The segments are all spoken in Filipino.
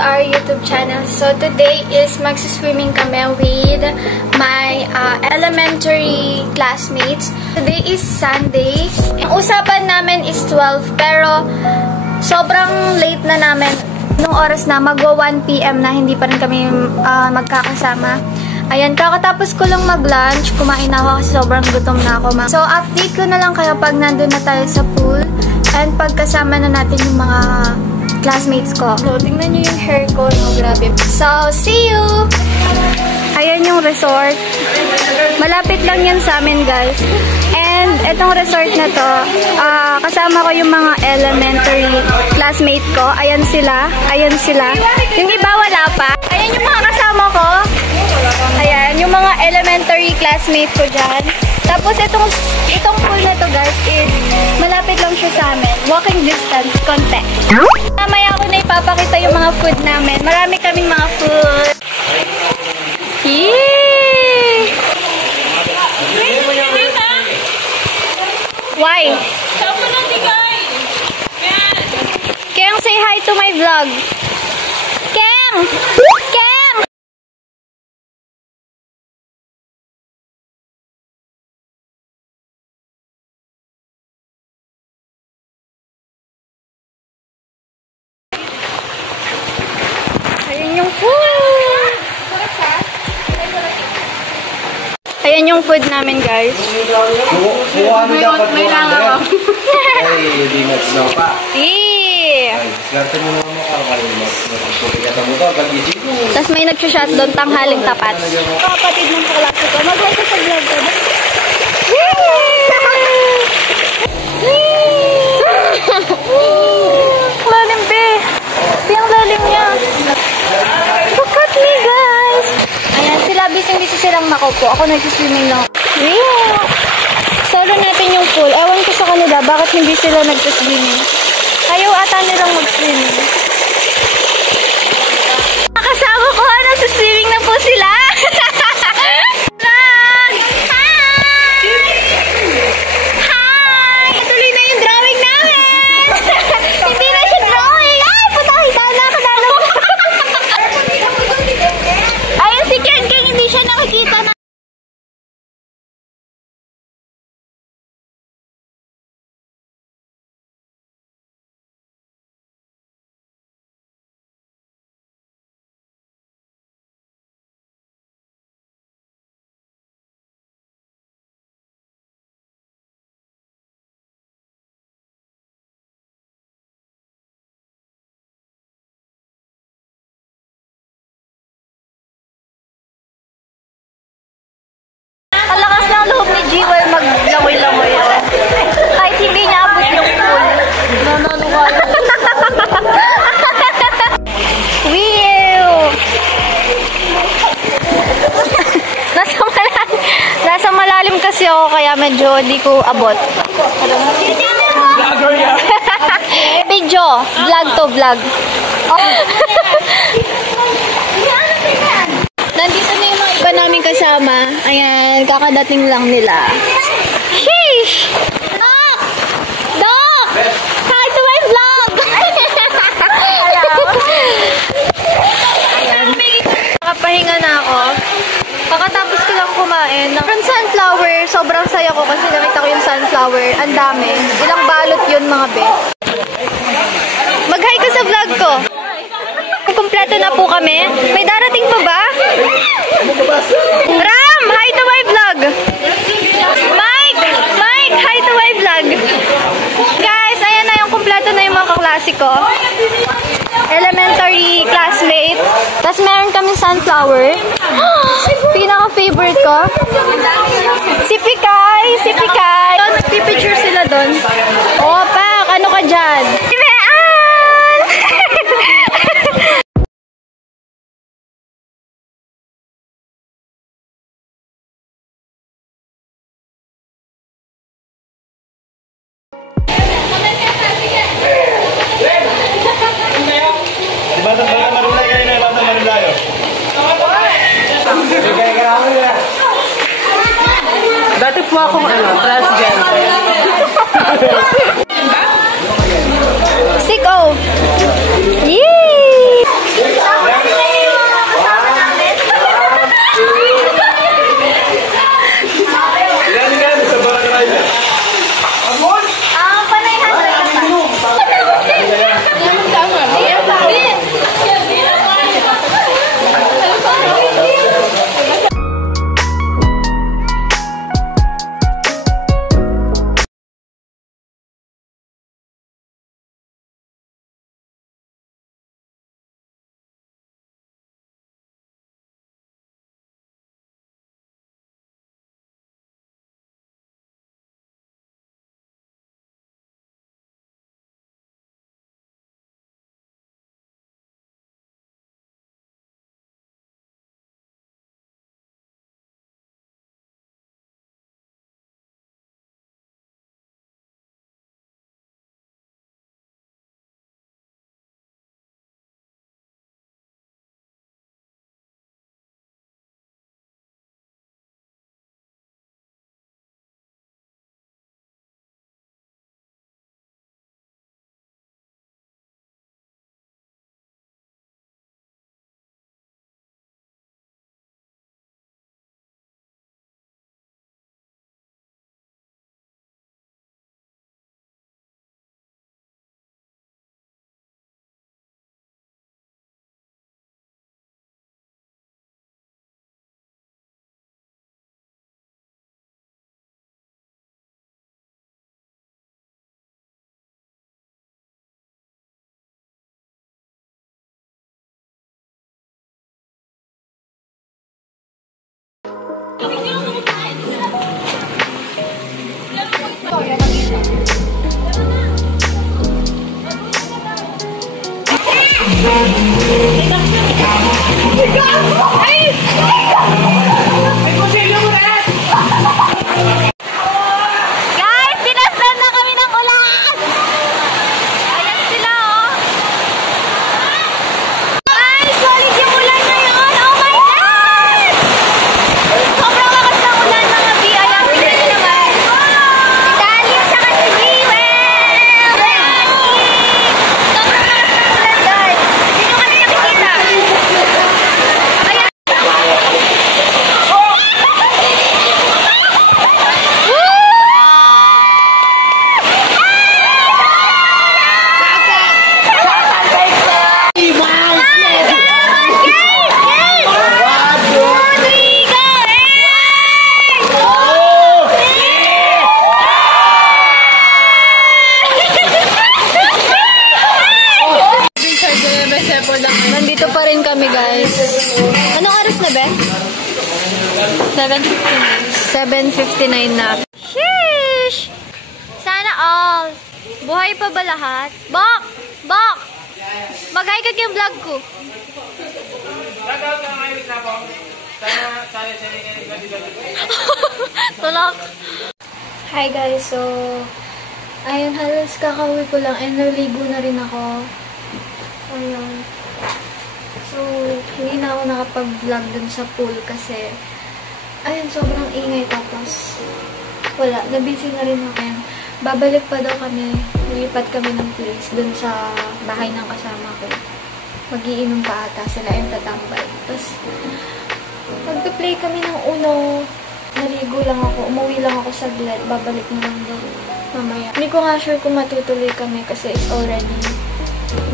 to our YouTube channel. So today is magsiswimming kami with my elementary classmates. Today is Sunday. Ang usapan namin is 12 pero sobrang late na namin. Nung oras na magwa 1 PM na hindi pa rin kami magkakasama. Ayan, kakatapos ko lang mag-lunch. Kumain na ako kasi sobrang gutom na ako. So update ko na lang kayo pag nandun na tayo sa pool and pagkasama na natin yung mga classmates ko. So, tingnan nyo yung hair ko. No, grabe. So, see you! Ayan yung resort. Malapit lang yan sa amin, guys. And, itong resort na to, kasama ko yung mga elementary classmate ko. Ayan sila. Ayan sila. Yung iba wala pa. Ayan yung mga kasama ko. Ayan, yung mga elementary classmate ko dyan. Tapos, itong pool na to, guys, is malapit lang siya sa amin. Walking distance, konti. Mamaya ako na ipapakita yung mga food namin. Marami kaming mga food. Yee! Why? Keng, say hi to my vlog. Keng! Keng! Ayan yung food. Ayan yung food namin, guys. May lang ako. Ay, di na pa. Eee! Swerte mo naman mo Tapos may nag-shot doon, tanghaling tapat. Kapatid ng kaklase ko. Mag-like ko sa vlog ko. Lalim, be. Yung lalim niya. Look at me, guys. Ayan, sila busy silang makopo. Ako nagsiswimming lang. Solo natin yung pool. Ewan ko sa kanila, bakit hindi sila nagsiswimming? Ayaw ata nilang mag-swimming. Nakasama ko, nasa-swimming na po sila. Vlog! Hi! Tuloy na yung drawing namin! Hindi na siya drawing! Ay, puta, nakadalo. Ayun si Ken, hindi siya nakikita na. Alakas ng loob ni Jewel maglangoy-langoy. Kahit hindi niya abot yung pool. Nananungayo. Whew! Nasa malalim kasi ako kaya medyo di ko abot. Vlogger yan! Video. Vlog to vlog. Nandito na yung mga iba namin kasama. Ayan, kakadating lang nila. Sheesh! Doc! Doc! Hi to my vlog! Ayan. Nakapahinga na ako. Pagkatapos ko lang kumain. From sunflower, sobrang saya ko kasi nakita ko yung sunflower. Ang dami. Ilang balot yun, mga be. Mag-hi ka sa vlog ko. Kompleto na po kami. May darating pa ba? Ram! Hi to my vlog! Mike! Mike! Hi to my vlog! Guys, ayan na yung kompleto na yung mga kaklase ko. Elementary classmate. Tapos meron kami sunflower. Pinaka-favorite ko. Si Pikay! Si Pikay! Nagpipicture sila doon. Oh, Pak! Ano ka dyan? Si Mean! Bata Marilay kayo na, Bata Marilayo. Dati po akong transgender. Siko! Yee! Guys, tinaslan na kami ng ulan! Ayan sila, oh! Guys, solid yung ulan ngayon! Oh my God! Sobrang lakas ng ulan, mga B. Ayan, tignan nyo naman. Si Dali, tsaka si Jewel! Sobrang lakas ng ulan, guys. Hindi nyo kami nakikita. Ayan. Nandito pa rin kami, guys. Anong oras na, be? 7:59 na. Sheesh! Sana all. Buhay pa ba lahat? Bok! Bok! Mag-hi ka yung vlog ko. Tulak. Hi guys, so ayun, halos kakauwi ko lang and naligo na rin ako. Ayun. So, hindi na ako nakapag-vlog dun sa pool kasi ayun, sobrang ingay tapos wala, nabusy na rin ako. Babalik pa daw kami, lilipat kami ng place dun sa bahay ng kasama ko. Mag-iinom pa ata sila yung tatambay. Tapos, magpe-play kami ng Uno. Naligo lang ako, umuwi lang ako saglit, babalik na lang doon mamaya. Hindi ko nga sure kung matutuloy kami kasi it's already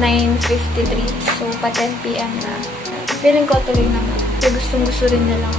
9:53, so pa 10 PM na. Feeling ko tuloy naman. Kasi gustong-gusto rin nilang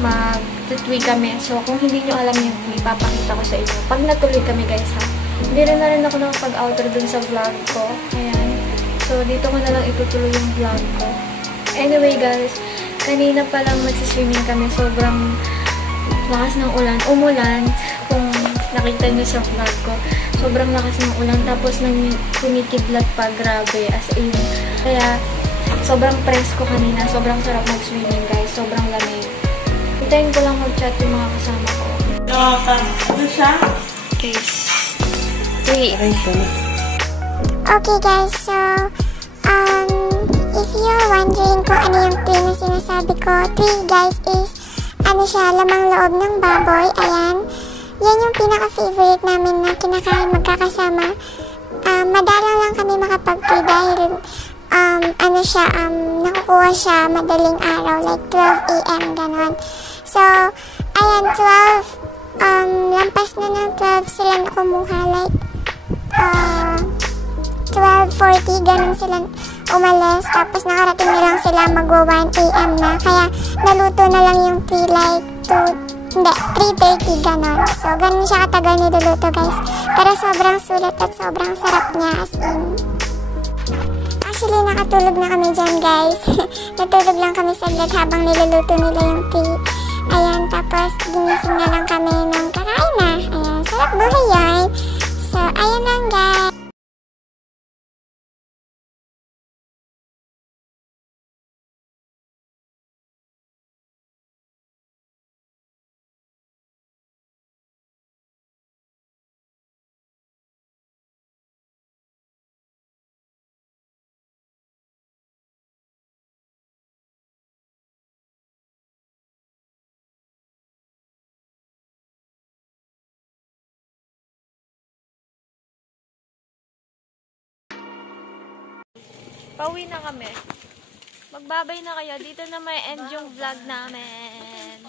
mag-tweet kami. So, kung hindi nyo alam yung tweet, papakita ko sa inyo. Pag natuloy kami, guys, ha. Hindi rin na rin ako nakapag-outro dun sa vlog ko. Ayan. So, dito ko na lang itutuloy yung vlog ko. Anyway, guys, kanina pa lang magsiswimming kami. Sobrang lakas ng ulan. Umulan, kung nakita nyo sa vlog ko. Sobrang lakas ng ulan. Tapos, kumikidlat pa. Grabe. As in. Kaya, sobrang presko kanina. Sobrang sarap mag-swimming, guys. Sobrang lamig. Hintayin ko lang mag-chat yung mga kasama ko. Ano siya? Okay. Wait. Okay guys, so, if you're wondering kung ano yung tree na sinasabi ko, tree guys is, ano siya, lamang loob ng baboy, ayan. Yan yung pinaka-favorite namin na kinakain magkakasama. Madalang lang kami makapag-tree dahil, ano siya, nakukuha siya madaling araw, like 12 AM, ganon. So, ayan, 12, lampas na ng 12 sila na kumuha, like, 12:40, ganun sila umalis. Tapos nakarating na lang sila magwa 1 AM na. Kaya naluto na lang yung tree like 3:30, ganun. So, ganun siya katagal niluluto, guys. Pero sobrang sulit at sobrang sarap niya, as in. Actually, nakatulog na kami dyan, guys. Natulog lang kami saglit habang niluluto nila yung tree. Ayan, tapos ginising na lang kami ng kakain na. Ayan, sarap buhay yan. So, ayan lang, guys. Pauwi na kami. Magbabay na kayo. Dito na may end yung vlog namin.